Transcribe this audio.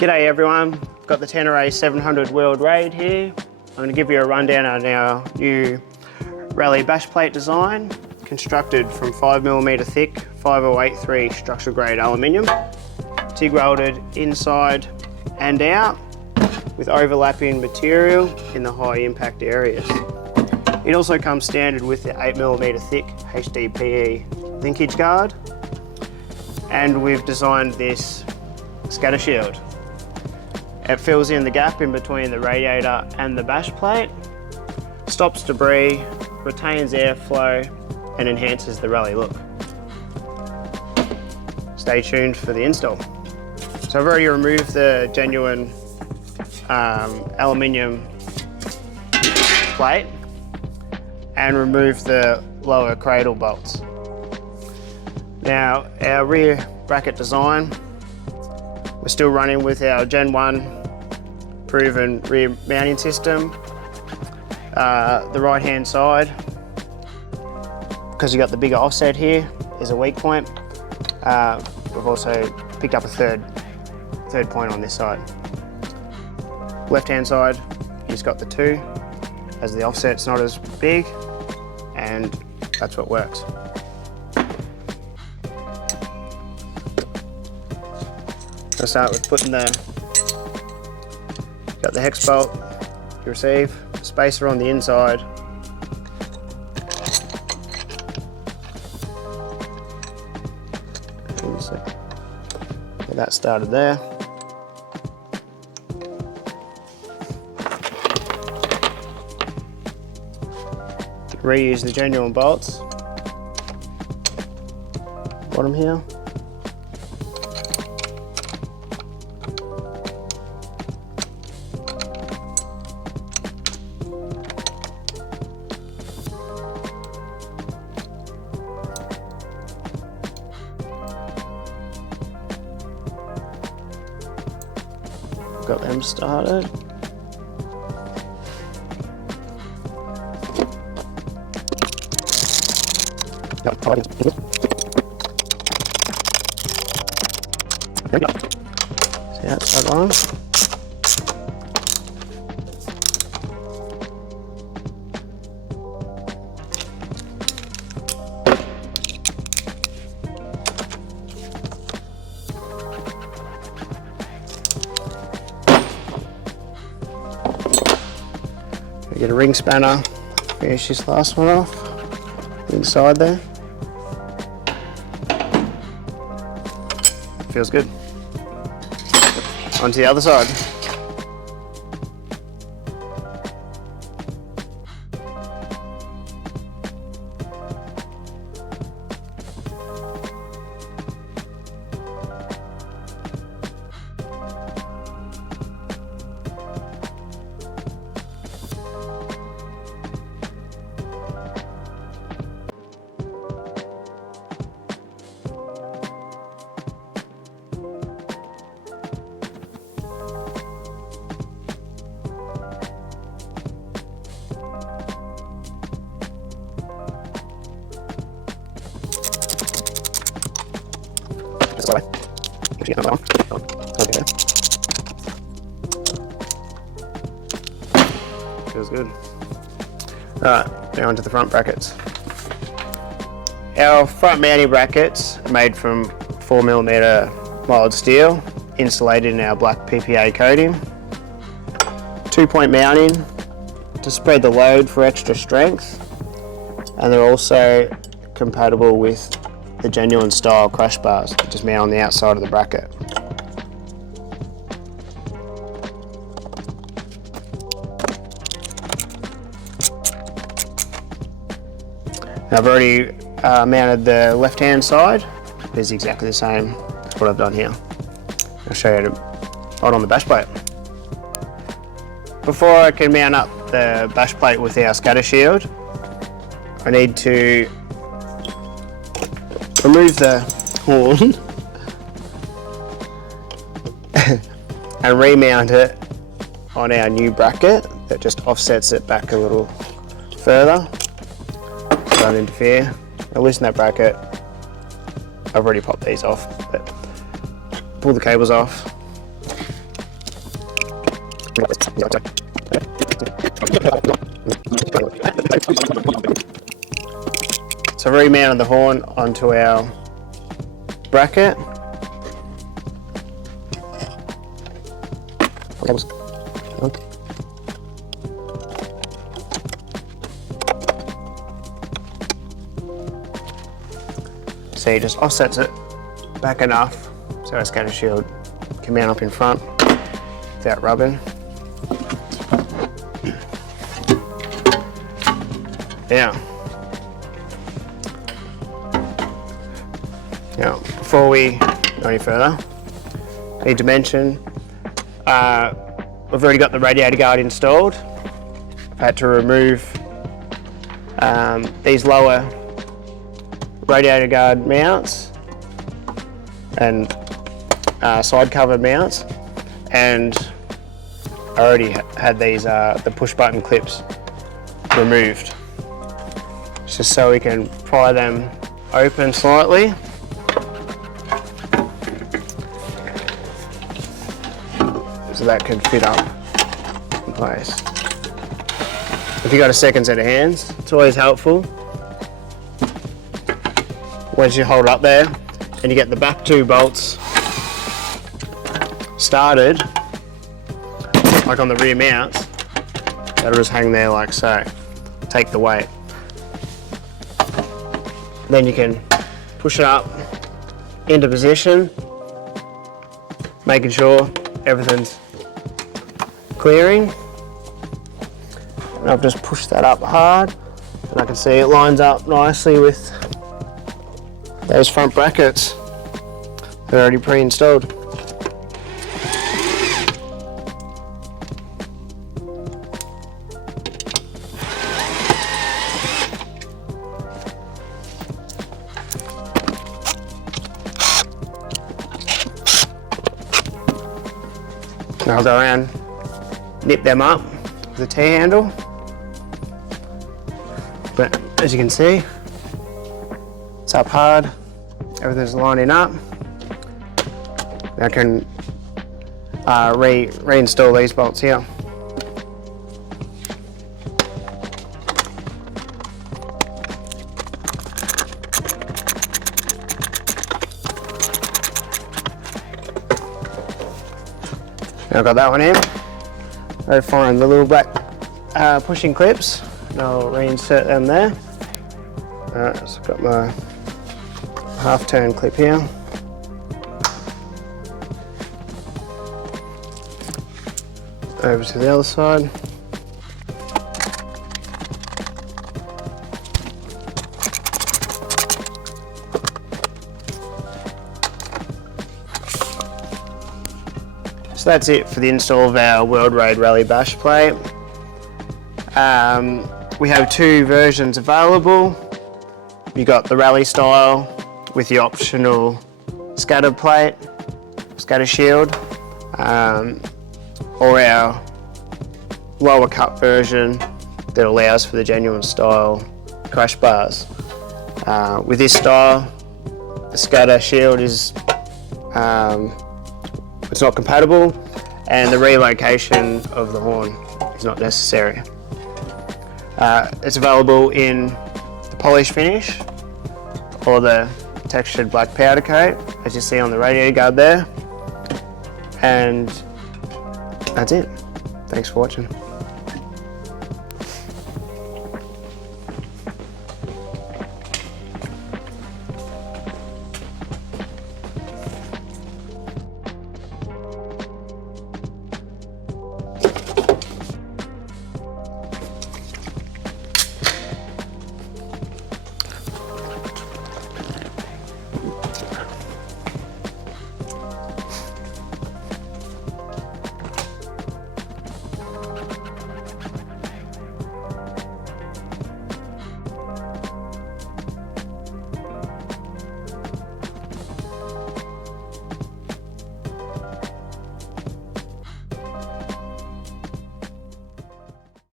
G'day everyone, I've got the Tenere 700 wheeled raid here. I'm going to give you a rundown on our new rally bash plate design, constructed from 5mm thick 5083 structural grade aluminium, TIG welded inside and out with overlapping material in the high impact areas. It also comes standard with the 8mm thick HDPE linkage guard, and we've designed this scatter shield. It fills in the gap in between the radiator and the bash plate, stops debris, retains airflow and enhances the rally look. Stay tuned for the install. So I've already removed the genuine aluminium plate and removed the lower cradle bolts. Now our rear bracket design, we're still running with our Gen 1 proven rear mounting system. The right hand side, because you got the bigger offset here, is a weak point. We've also picked up a third point on this side. Left hand side, you've got the 2, as the offset's not as big, and that's what works. I'll start with putting got the hex bolt you receive, spacer on the inside. Get that started there. Reuse the genuine bolts. Bottom here. Got them started. See that side on. Get a ring spanner, finish this last one off, inside there. Feels good. On to the other side. Feels good. Alright, now onto the front brackets. Our front mounting brackets are made from 4mm mild steel, insulated in our black PPA coating. 2-point mounting to spread the load for extra strength, and they're also compatible with the genuine style crash bars, which is mount on the outside of the bracket. Now I've already mounted the left hand side. It's exactly the same as what I've done here. I'll show you right on the bash plate. Before I can mount up the bash plate with our scatter shield, I need to remove the horn and remount it on our new bracket that just offsets it back a little further. Don't interfere. I'll loosen that bracket. I've already popped these off, but pull the cables off, So remounted the horn onto our bracket. So he just offsets it back enough so our scatter shield can mount up in front without rubbing. Now, before we go any further, I need to mention we've already got the radiator guard installed. I've had to remove these lower radiator guard mounts and side cover mounts, and I already had these the push button clips removed, just so we can pry them open slightly. So that can fit up in place. If you've got a second set of hands, it's always helpful. Once you hold it up there and you get the back two bolts started, like on the rear mounts, that'll just hang there like so. Take the weight. Then you can push it up into position, making sure everything's clearing. And I've just pushed that up hard, and I can see it lines up nicely with those front brackets. They're already pre-installed. Now I'll go around, nip them up with a T-handle. But as you can see, it's up hard, everything's lining up. I can reinstall these bolts here. Now I've got that one in. I'll find the little black pushing clips, and I'll reinsert them there. Alright, so I've got my half-turn clip here. Over to the other side. So that's it for the install of our World Raid Rally Bash plate. We have two versions available. You got the rally style with the optional scatter plate, scatter shield, or our lower cut version that allows for the genuine style crash bars. With this style, the scatter shield is it's not compatible, and the relocation of the horn is not necessary. It's available in the polish finish or the textured black powder coat, as you see on the radiator guard there. And that's it. Thanks for watching.